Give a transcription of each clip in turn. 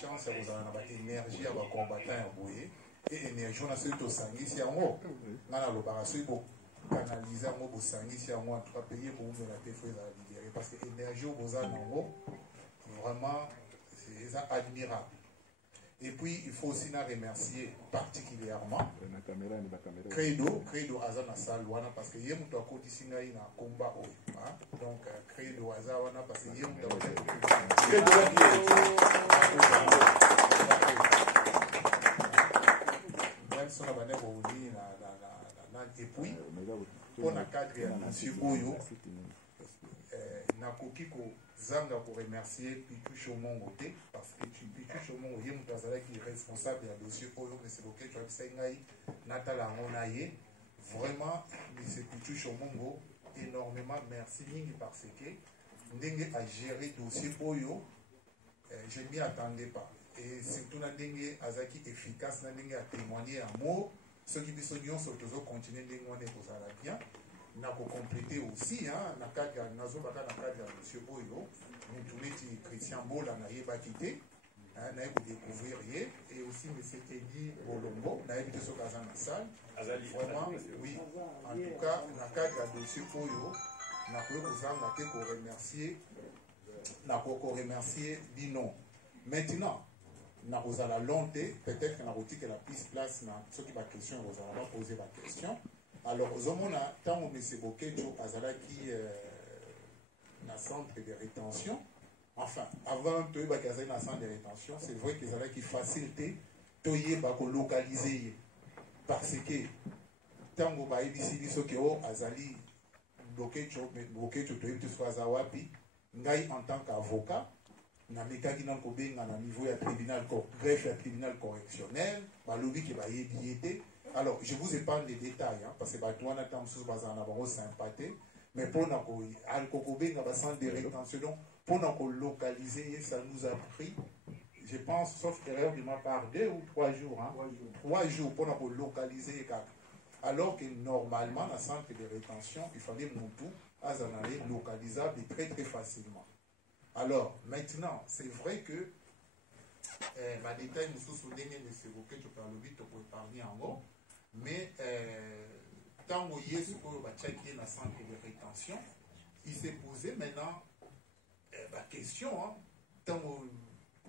chance ya kozala na baénergie ya bacombattant ya boye e énergie wana soki tosangisi yango ngai nalobaka soki bokanalize yango bosangisi yango en tout cas pays ekoumela te fo ezala libéré parce que énergie oyo boza nango vraiment c'est admirable. Et puis il faut aussi remercier particulièrement Credo aza na salle wana parce que ye mutu akotisi ngai na combat oyo donc Credo aza wana parce que ye mutu même si on a bane bouli na et puis pour na cadre ya monsieur oyo nakoki kozanga pour remercier Pichu Chomongo te parce que Pichu Chomongo ye mutu azalaki responsable ya dossier oyo mais c'est lequel tu as dit ngai natala yango na ye vraiment monsieur Pichu Chomongo énormément merci mingi parce que ndenge a géré dossier oyo je m'y attendais pas et surtout na ndenge azaki efficace na ndenge a témoigner amour ceux qui biso nyonso tozo continuer ndenge wana ekozala bien na compléter aussi na cadre nazobaka na cadre ya monsieur oyo mutu neti Christian Bola na yebaki te na ye kodécouvrir ye et aussi monsieur Eddie Bolombo na yebi te soki aza na salle vraiment oui en tout cas na cadre ya dossier oyo nakoki kozanga te koremercier bino maintenant nakozala long te peut-être nakotikela plus place na soki baquestion ekozala baposer baquestion. Alors, ozomona tango M. Bokecho azalaki na centre de rétention. Enfin, avant de y na centre de rétention, c'est vrai qu'ils avaient qui facilité toye bako localiser parce que tango ba ibisi biso ke o azali Bokecho toye to soit zawapi ngai en tant qu'avocat na metaki na ko benga na niveau ya tribunal greffe ya tribunal correctionnel balobi ke ba yebiete. Alors, je vous épargne les détails, parce que Batouana Tamsous Bazana Baro sympathie, mais pour nous Al-Kokobé n'a pas centre de rétention, pour nous localiser, ça nous a pris, je pense, sauf erreur de ma part, 2 ou 3 jours. 3 jours pour nous localiser. Alors que normalement, dans le centre de rétention, il fallait Moutou, Azanale, localisable très très facilement. Alors, maintenant, c'est vrai que ma détail nous souvenez de ce que tu parles vite pour épargner en haut. Mais tant que Yesu va checker dans le centre de rétention, il s'est posé maintenant la question, tant que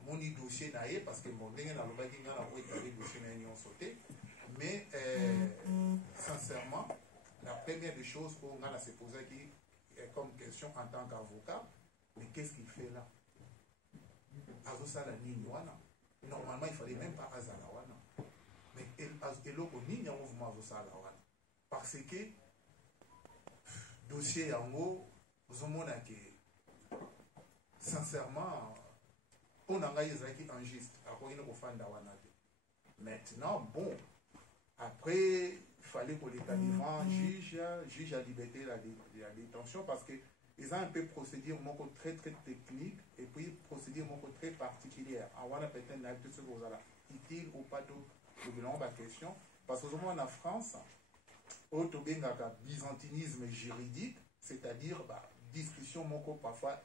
mon dossier n'a pas, parce que mon dernier n'a pas dit que dossier n'a sauté, mais sincèrement, la première des choses qu'on a se poser comme question en tant qu'avocat, mais qu'est-ce qu'il fait là? Normalement, il ne fallait même pas Azalawana. Mais parce que dossier en haut, sincèrement, on a été injuste. Maintenant, bon, après, il fallait que l'État vivant juge la liberté de la détention parce que ils ont un peu procédure très très technique et puis procédure très particulière. On va peut-être ce que vous avez utile ou pas de question parce que en France, au byzantinisme juridique, c'est-à-dire discussion parfois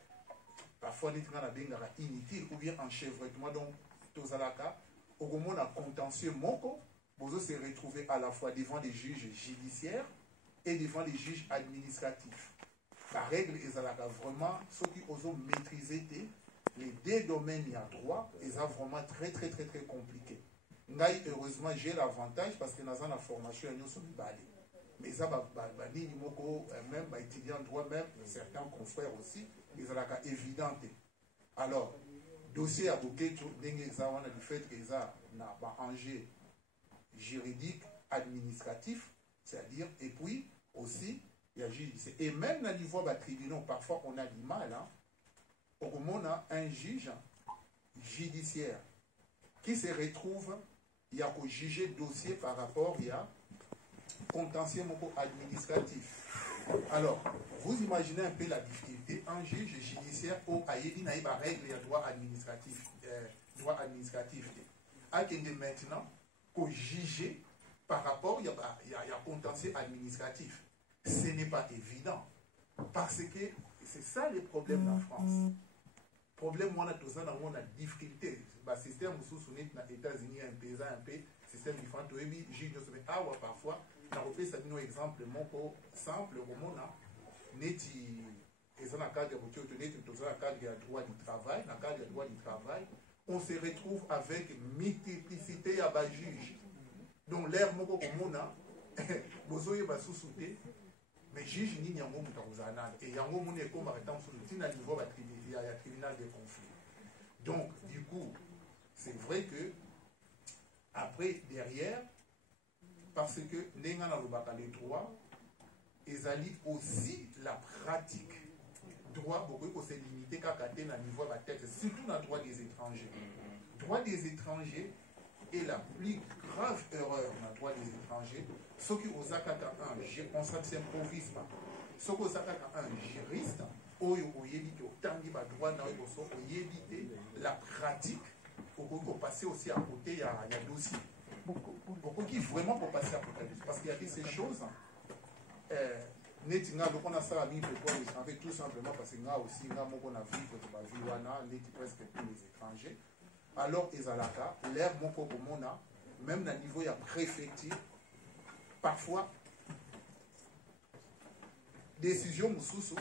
inutile ou bien enchevêtrement donc tozalaka au moment de contentieux moko vous se retrouver à la fois devant des juges judiciaires et devant des juges administratifs. La règle est vraiment ceux qui osent maîtriser les 2 domaines à droit est vraiment très très très très compliqué. Heureusement j'ai l'avantage parce que dans la formation nous sommes balés. Mais ça même étudiants droit même certains confrères aussi ils sont évident. Alors dossier à bouquet du fait que ça n'a pas enjeu juridique administratif c'est-à-dire et puis aussi et même dans le niveau de tribunal, parfois on a du mal. On a un juge judiciaire qui se retrouve, il y a qu'au juger le dossier par rapport à contentieux administratif. Alors, vous imaginez un peu la difficulté. Un juge judiciaire au Aïdi n'a pas règle de droit administratif. Maintenant, qu'au juger par rapport à contentieux administratif. Ce n'est pas évident. Parce que c'est ça le problème en France. Le problème, on a difficulté. Le système États-Unis un peu système différent to ebi juge mais awa parfois na repesa bino exemple moko simple romona neti et dans le cadre de droit du travail, dans le cadre du droit du travail, on se retrouve avec multiplicité à bas juge. Donc l'air moko komona, bozoye ba sous-souté, mais juge ni nyango mutazana et yango mone comme par exemple sous à niveau de tribunal de conflit. Donc du coup, c'est vrai que après derrière, parce que n'enga na lobaka les droits, ils allient aussi la pratique. Droit, beaucoup pour se limiter qu'à à niveau de la tête, surtout dans le droit des étrangers. Le droit des étrangers est la plus grave erreur dans le droit des étrangers. Ce qui aux akaka un, on s'improvise pas. Ce qui aux akaka un juriste, au yébite, au tangi, ba droit, au yébite, la pratique, pour passer aussi à côté, il y a dossier. Beaucoup qui vraiment pour passer à côté. Parce qu'il y a ces choses. Netinga donc on a ça à vivre pour les étrangers tout simplement parce que là aussi là on a vivre pour la vie wana neti presque tous les étrangers alors ezalaka l'air moko komona même na niveau ya préfecture parfois décision mususu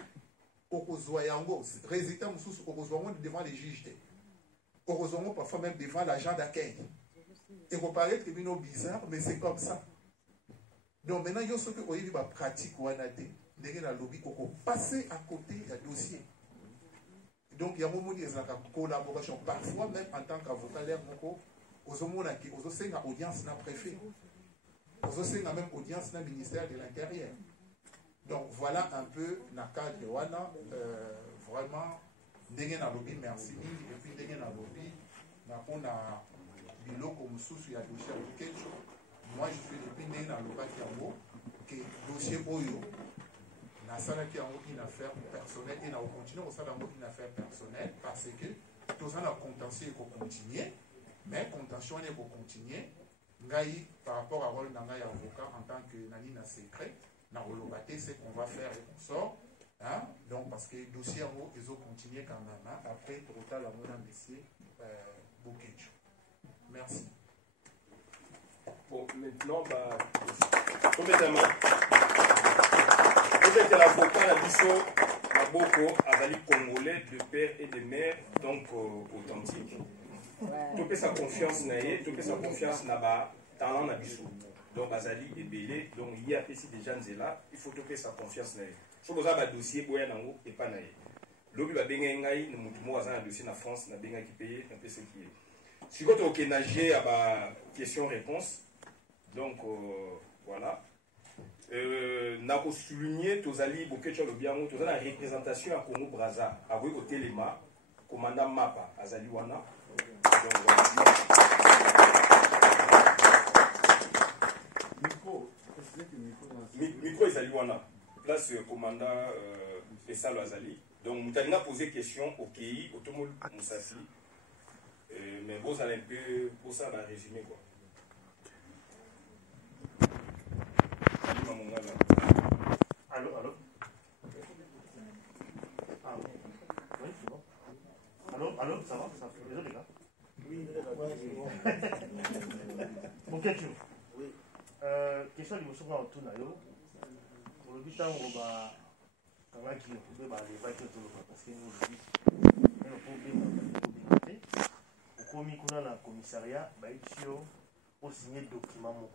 okozwa yango résultat mususu okozwa yango devant les juges okozwa yango parfois même devant l'agent d'accueil et qu'on paraît que bino bizarre mais c'est comme ça. Donc maintenant, il y a ce que vous avez pratique ou anate, vous la lobby, vous passez à côté du dossier. Donc il y a un moment de collaboration, parfois même en tant qu'avocat, vous avez une audience dans le préfet, vous avez même audience dans le ministère de l'Intérieur. Donc voilà un peu la cadre de Wana, vraiment, vous la lobby, merci, et puis vous la lobby, on a bilo comme sous il y a dossier avec quelque chose. Moi, je fais depuis né dans le bac Yango, que le dossier Oyo, na sala qui a une affaire personnelle et na continuer au sein d'une affaire personnelle parce que tout ça, la contentieux est pour continuer, mais contentieux est pour continuer. Ngai, par rapport à rôle d'Angaï avocat en tant que nani na secret, na rolobaté, c'est qu'on va faire et qu'on sort. Hein? Donc, parce que le dossier en haut, ils ont continué quand même. Hein? Après, pour autant, la monnaie monsieur Bokecho. Merci. Bon, maintenant, complètement. Peut-être que l'avocat a dit Maboko Azali congolais de père et de mère, donc authentique. Tout que sa confiance naïe, tout que sa confiance n'a talent na biso. Donc Azali est belé, donc il y a ici des gens là, il faut tout que sa confiance naïe. Si vous avez un dossier, boya nango et pas naïe. L'obi va benga ngai, ne mutumo azana dossier na France, na benga qui paye un peu ce qui est. Si vous avez nagé à ma question-réponse. Donc, voilà. N'a pas souligné, tous ali bokecho le bien, tous la représentation à Congo Brazza, avec au Téléma, commandant Mapa, Azali Wana. Donc, voilà. Micro Azali Wana. Place commandant Fessalo Azali. Donc, nous avons posé question au pays, au Tomol Moussassi. Mais vous allez un peu, pour ça, on va résumer quoi. Allô, allô. Ah, oui, c'est bon. Allô, ça va? Désolé, les gars. Oui, c'est bon. Bon, question. Oui. Question de M. Tunayo. Pour le but, on va. Quand même, il faut les vagues parce que nous dit. Au commis qu'on a dans le commissariat, il faut signer le document.